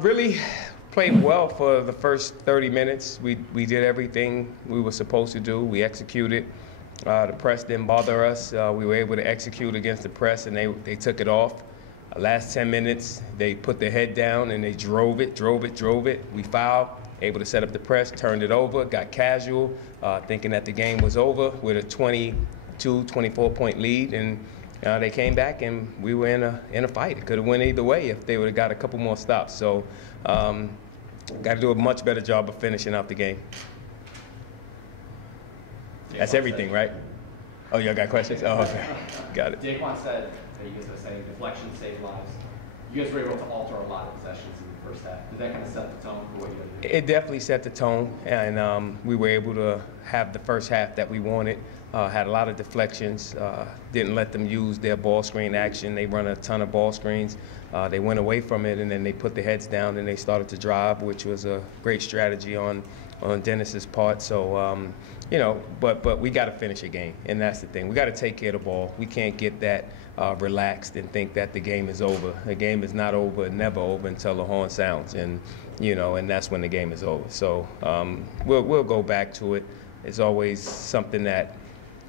Really played well for the first 30 minutes. We did everything we were supposed to do. We executed. The press didn't bother us. We were able to execute against the press, and they took it off. Last 10 minutes, they put their head down and they drove it. We fouled, able to set up the press, turned it over, got casual, thinking that the game was over with a 22, 24-point lead, and they came back and we were in a fight. It could have went either way if they would have got a couple more stops. So, got to do a much better job of finishing out the game. That's everything, right? Oh, y'all got questions? Oh, okay. Got it. Daquan said, you guys were saying deflection saved lives. You guys were able to alter a lot of possessions in the first half. Did that kind of set the tone for what you did? It definitely set the tone, and we were able to have the first half that we wanted. Had a lot of deflections, didn't let them use their ball screen action. They run a ton of ball screens. They went away from it, and then they put their heads down and they started to drive, which was a great strategy on Dennis's part. So, but we got to finish a game, and that's the thing. We got to take care of the ball. We can't get that relaxed and think that the game is over. The game is not over, never over until the horn sounds, and and that's when the game is over. So we'll go back to it. It's always something that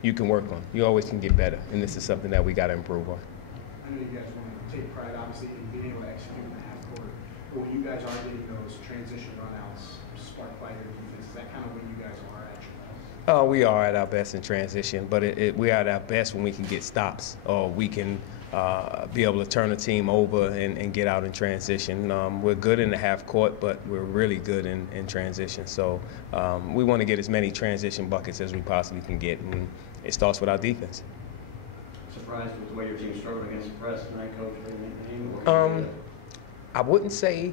you can work on. You always can get better, and this is something that we got to improve on. I know you guys want to take pride, obviously, in being able to execute in the half court, but when you guys are getting those transition runouts sparked by your defense, is that kind of when you guys are at your best? We are at our best in transition, but we are at our best when we can get stops, or we can be able to turn a team over and get out in transition. We're good in the half court, but we're really good in transition. So we want to get as many transition buckets as we possibly can get, and it starts with our defense. Surprised with the way your team struggled against the press tonight, Coach? I wouldn't say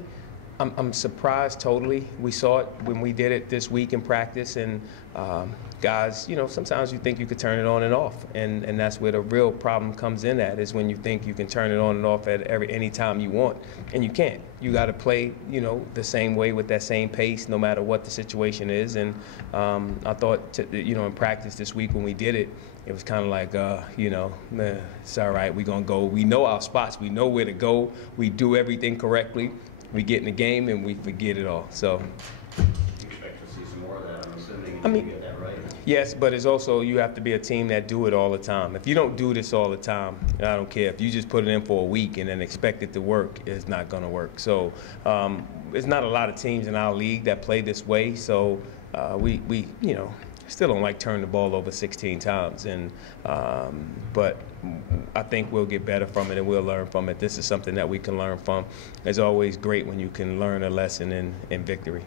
I'm surprised totally. We saw it when we did it this week in practice, and guys, sometimes you think you could turn it on and off, and that's where the real problem comes in at, is when you think you can turn it on and off at any time you want, and you can't. You got to play, the same way with that same pace, no matter what the situation is. And I thought, in practice this week when we did it, it was kind of like, it's all right, we're going to go. We know our spots. We know where to go. We do everything correctly. We get in the game and we forget it all. So, you expect to see some more of that, I'm assuming, if you get that right. Yes, but it's also, you have to be a team that do it all the time. If you don't do this all the time, I don't care. If you just put it in for a week and then expect it to work, it's not going to work. So there's not a lot of teams in our league that play this way. So we still don't like turning the ball over 16 times. And but I think we'll get better from it and we'll learn from it. This is something that we can learn from. It's always great when you can learn a lesson in victory.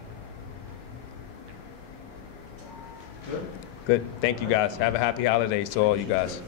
Good. Thank you, guys. Have a happy holidays to all you guys.